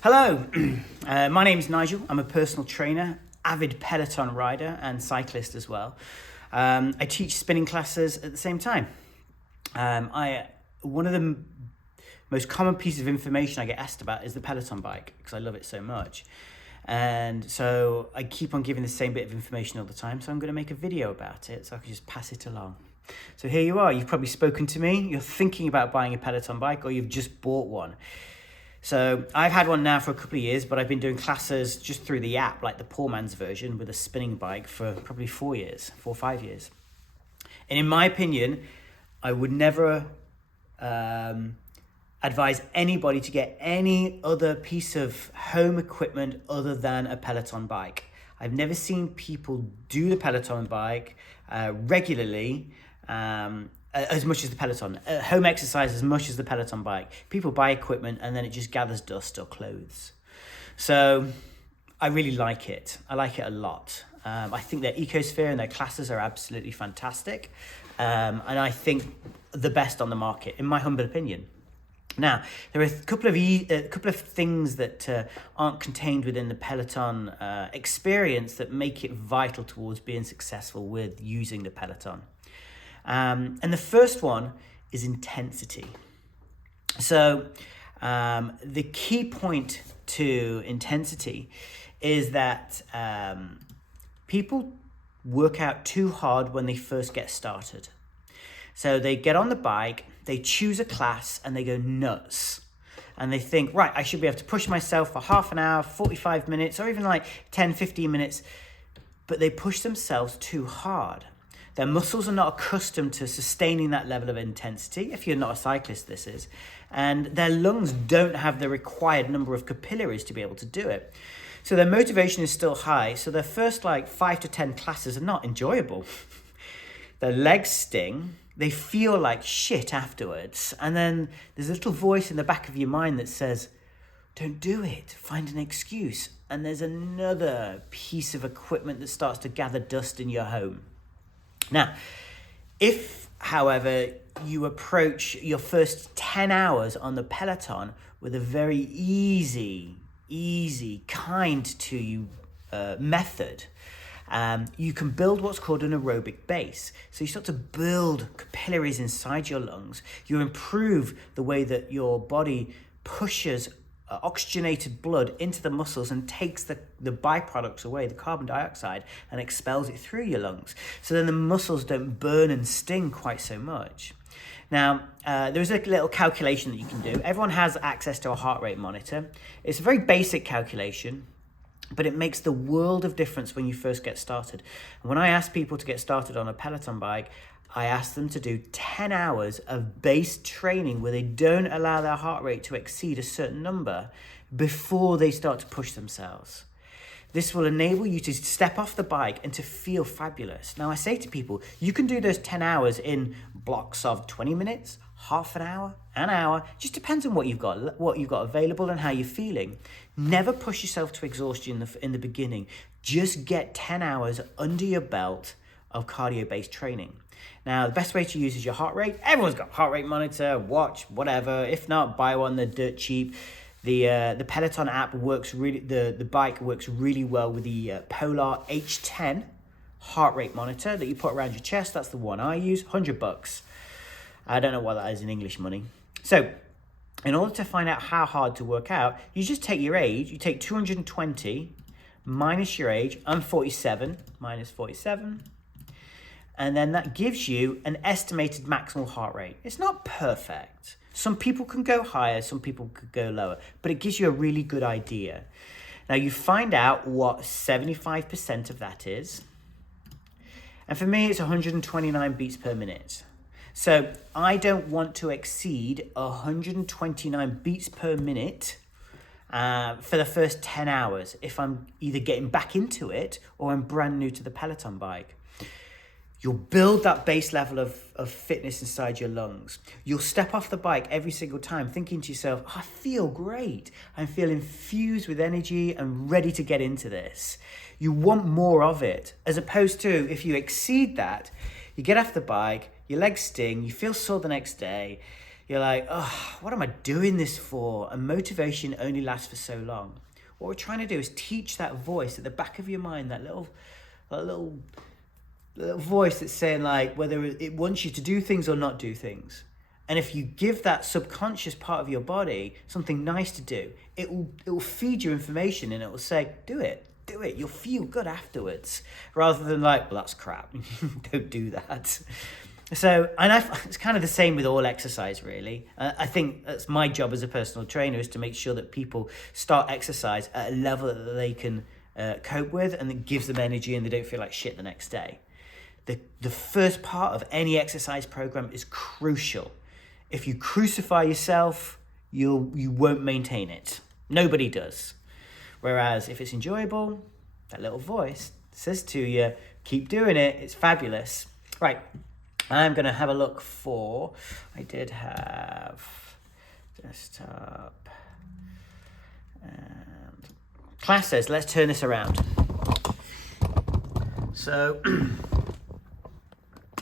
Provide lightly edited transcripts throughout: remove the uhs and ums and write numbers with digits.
Hello, my name's Nigel. I'm a personal trainer, avid peloton rider and cyclist as well. I teach spinning classes at the same time. One of the most common pieces of information I get asked about is the peloton bike because I love it so much. And so I keep on giving the same bit of information all the time. So I'm going to make a video about it so I can just pass it along. So here you are. You've probably spoken to me. You're thinking about buying a peloton bike or you've just bought one. So I've had one now for a couple of years, but I've been doing classes just through the app, like the poor man's version with a spinning bike for probably 4 or 5 years. And in my opinion, I would never advise anybody to get any other piece of home equipment other than a Peloton bike. I've never seen people do the Peloton bike regularly, as much as the Peloton, home exercise as much as the Peloton bike. People buy equipment and then it just gathers dust or clothes. So I really like it. I like it a lot. I think their ecosphere and their classes are absolutely fantastic. And I think the best on the market, in my humble opinion. Now, there are a couple of things that aren't contained within the Peloton experience that make it vital towards being successful with using the Peloton. And the first one is intensity. So the key point to intensity is that people work out too hard when they first get started. So they get on the bike, they choose a class and they go nuts. And they think, right, I should be able to push myself for half an hour, 45 minutes, or even like 10, 15 minutes. But they push themselves too hard. Their muscles are not accustomed to sustaining that level of intensity. If you're not a cyclist, this is. And their lungs don't have the required number of capillaries to be able to do it. So their motivation is still high. So their first 5 to 10 classes are not enjoyable. Their legs sting. They feel like shit afterwards. And then there's a little voice in the back of your mind that says, don't do it, find an excuse. And there's another piece of equipment that starts to gather dust in your home. Now, if, however, you approach your first 10 hours on the Peloton with a very easy, kind to you method, you can build what's called an aerobic base. So you start to build capillaries inside your lungs. You improve the way that your body pushes oxygenated blood into the muscles and takes the byproducts away, the carbon dioxide, and expels it through your lungs. So then the muscles don't burn and sting quite so much. Now, there's a little calculation that you can do. Everyone has access to a heart rate monitor. It's a very basic calculation, but it makes the world of difference when you first get started. And when I ask people to get started on a Peloton bike, I ask them to do 10 hours of base training where they don't allow their heart rate to exceed a certain number before they start to push themselves. This will enable you to step off the bike and to feel fabulous. Now, I say to people, you can do those 10 hours in blocks of 20 minutes, half an hour, an hour. Just depends on what you've got available and how you're feeling. Never push yourself to exhaustion in the beginning. Just get 10 hours under your belt of cardio-based training. Now, the best way to use is your heart rate. Everyone's got heart rate monitor, watch, whatever. If not, buy one. They're dirt cheap. The Peloton app works really. The bike works really well with the Polar H10 heart rate monitor that you put around your chest. That's the one I use. $100. I don't know what that is in English money. So, in order to find out how hard to work out, you just take your age. You take 220 minus your age. I'm 47 minus 47. And then that gives you an estimated maximal heart rate. It's not perfect. Some people can go higher, some people could go lower, but it gives you a really good idea. Now you find out what 75% of that is. And for me, it's 129 beats per minute. So I don't want to exceed 129 beats per minute for the first 10 hours if I'm either getting back into it or I'm brand new to the Peloton bike. You'll build that base level of fitness inside your lungs. You'll step off the bike every single time thinking to yourself, I feel great. I feel infused with energy and ready to get into this. You want more of it, as opposed to if you exceed that, you get off the bike, your legs sting, you feel sore the next day, you're like, oh, what am I doing this for? And motivation only lasts for so long. What we're trying to do is teach that voice at the back of your mind, that little voice that's saying like whether it wants you to do things or not do things. And if you give that subconscious part of your body something nice to do, it will feed you information, and it will say, do it. You'll feel good afterwards, rather than like, well, that's crap. Don't do that. So, and it's kind of the same with all exercise, really. I think that's my job as a personal trainer, is to make sure that people start exercise at a level that they can cope with, and that gives them energy, and they don't feel like shit the next day. The first part of any exercise program is crucial. If you crucify yourself, you won't maintain it. Nobody does. Whereas if it's enjoyable, that little voice says to you, keep doing it, it's fabulous. Right, I'm going to have a look for, I did have desktop and classes. Let's turn this around. So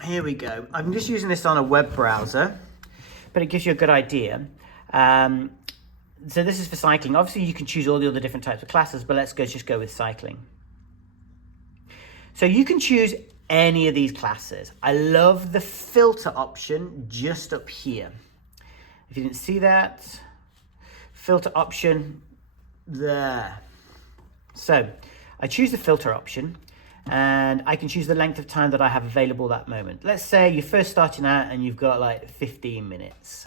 here we go. I'm just using this on a web browser, but it gives you a good idea. So this is for cycling. Obviously, you can choose all the other different types of classes, but let's just go with cycling. So you can choose any of these classes. I love the filter option just up here. If you didn't see that, filter option there. So I choose the filter option, and I can choose the length of time that I have available that moment. Let's say you're first starting out and you've got like 15 minutes.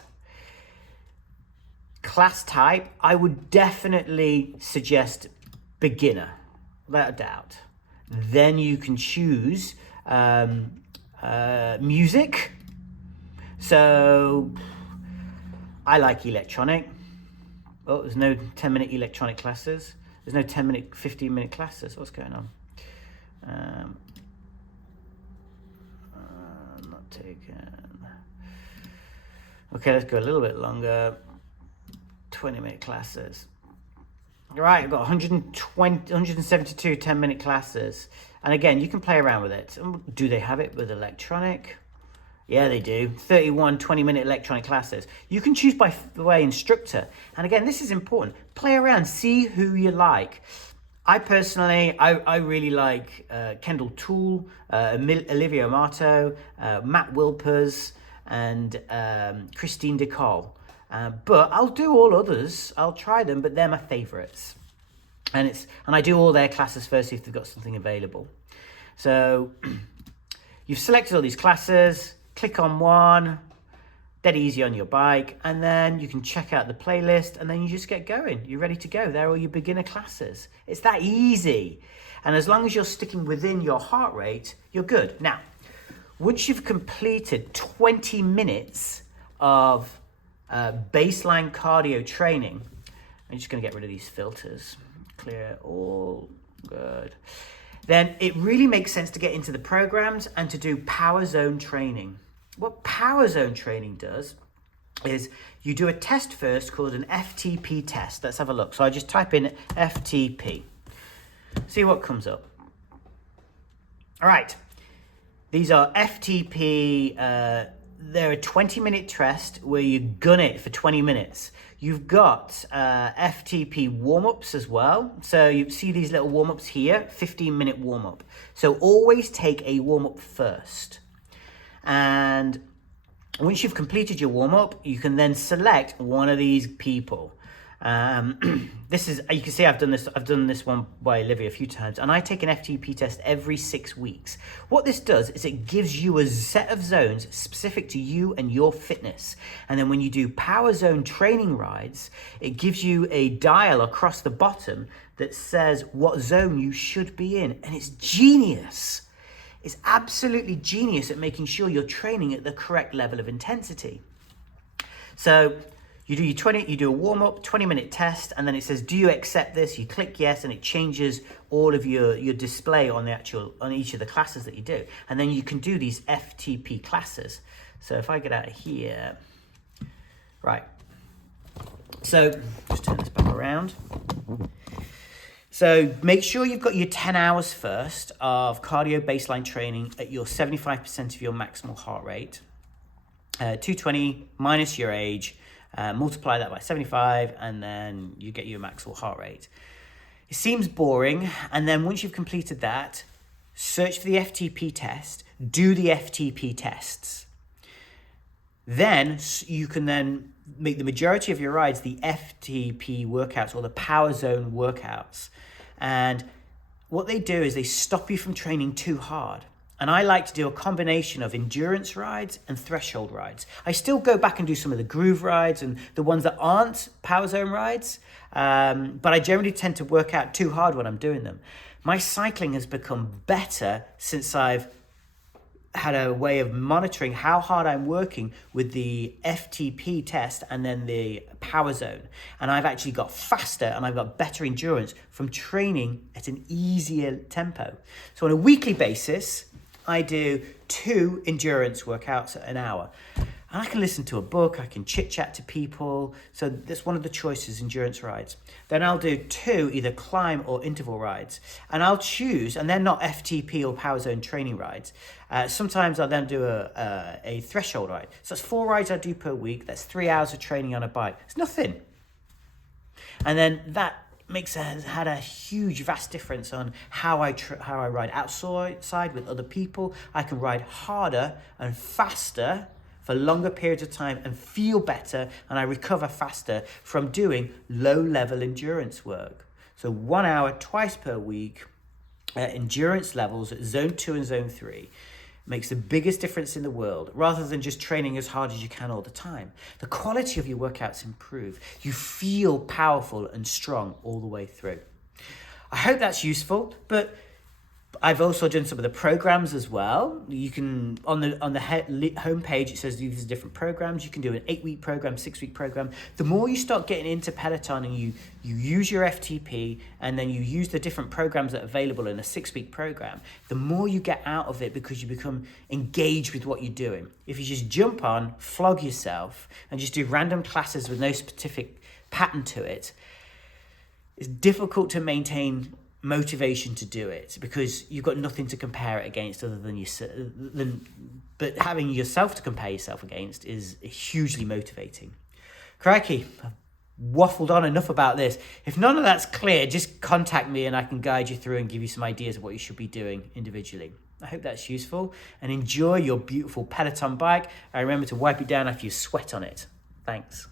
Class type, I would definitely suggest beginner, without a doubt. Then you can choose music. So I like electronic. Oh, there's no 10-minute electronic classes. There's no 10-minute, 15-minute classes. What's going on? Not taken. Okay, let's go a little bit longer. 20-minute classes. All right, I've got 172 10-minute classes. And again, you can play around with it. Do they have it with electronic? Yeah, they do. 31 20-minute electronic classes. You can choose by the way instructor. And again, this is important. Play around, see who you like. I personally, I really like Kendall Toole, Olivia Amato, Matt Wilpers, and Christine DeCole. But I'll do all others. I'll try them, but they're my favorites. And I do all their classes first if they've got something available. So you've selected all these classes, click on one, dead easy on your bike, and then you can check out the playlist, and then you just get going. You're ready to go. They're all your beginner classes. It's that easy. And as long as you're sticking within your heart rate, you're good. Now, once you've completed 20 minutes of baseline cardio training, I'm just going to get rid of these filters, clear all good, then it really makes sense to get into the programs and to do power zone training. What power zone training does is you do a test first called an FTP test. Let's have a look. So I just type in FTP, see what comes up. All right, these are FTP. They're a 20-minute test where you gun it for 20 minutes. You've got FTP warm-ups as well. So you see these little warm-ups here, 15-minute warm-up. So always take a warm-up first. And once you've completed your warm-up, you can then select one of these people. This is, you can see I've done this one by Olivia a few times, and I take an FTP test every 6 weeks. What this does is it gives you a set of zones specific to you and your fitness. And then when you do power zone training rides, it gives you a dial across the bottom that says what zone you should be in. And it's genius. It's absolutely genius at making sure you're training at the correct level of intensity. So you do a warm-up, 20-minute test, and then it says, do you accept this? You click yes, and it changes all of your display on each of the classes that you do. And then you can do these FTP classes. So if I get out of here, right. So just turn this back around. So make sure you've got your 10 hours first of cardio baseline training at your 75% of your maximal heart rate. 220 minus your age, multiply that by 75, and then you get your maximal heart rate. It seems boring, and then once you've completed that, search for the FTP test, do the FTP tests. Then you can then make the majority of your rides the FTP workouts or the power zone workouts. And what they do is they stop you from training too hard. And I like to do a combination of endurance rides and threshold rides. I still go back and do some of the groove rides and the ones that aren't power zone rides, but I generally tend to work out too hard when I'm doing them. My cycling has become better since I've had a way of monitoring how hard I'm working with the FTP test and then the power zone. And I've actually got faster and I've got better endurance from training at an easier tempo. So on a weekly basis, I do 2 endurance workouts at an hour. And I can listen to a book, I can chit chat to people. So that's one of the choices, endurance rides. Then I'll do 2 either climb or interval rides. And I'll choose, and they're not FTP or power zone training rides. Sometimes I'll then do a threshold ride. So that's 4 rides I do per week. That's 3 hours of training on a bike. It's nothing. And then that has had a huge, vast difference on how I ride outside with other people. I can ride harder and faster for longer periods of time and feel better, and I recover faster from doing low-level endurance work. So 1 hour twice per week at endurance levels at zone 2 and zone 3 makes the biggest difference in the world, rather than just training as hard as you can all the time. The quality of your workouts improve. You feel powerful and strong all the way through. I hope that's useful, but I've also done some of the programs as well. You can, on the homepage, it says these are different programs. You can do an 8-week program, 6-week program. The more you start getting into Peloton and you use your FTP and then you use the different programs that are available in a 6-week program, the more you get out of it because you become engaged with what you're doing. If you just jump on, flog yourself, and just do random classes with no specific pattern to it, it's difficult to maintain motivation to do it because you've got nothing to compare it against other than yourself. But having yourself to compare yourself against is hugely motivating. Crikey, I've waffled on enough about this. If none of that's clear, just contact me and I can guide you through and give you some ideas of what you should be doing individually. I hope that's useful, and enjoy your beautiful Peloton bike. And remember to wipe it down after you sweat on it. Thanks.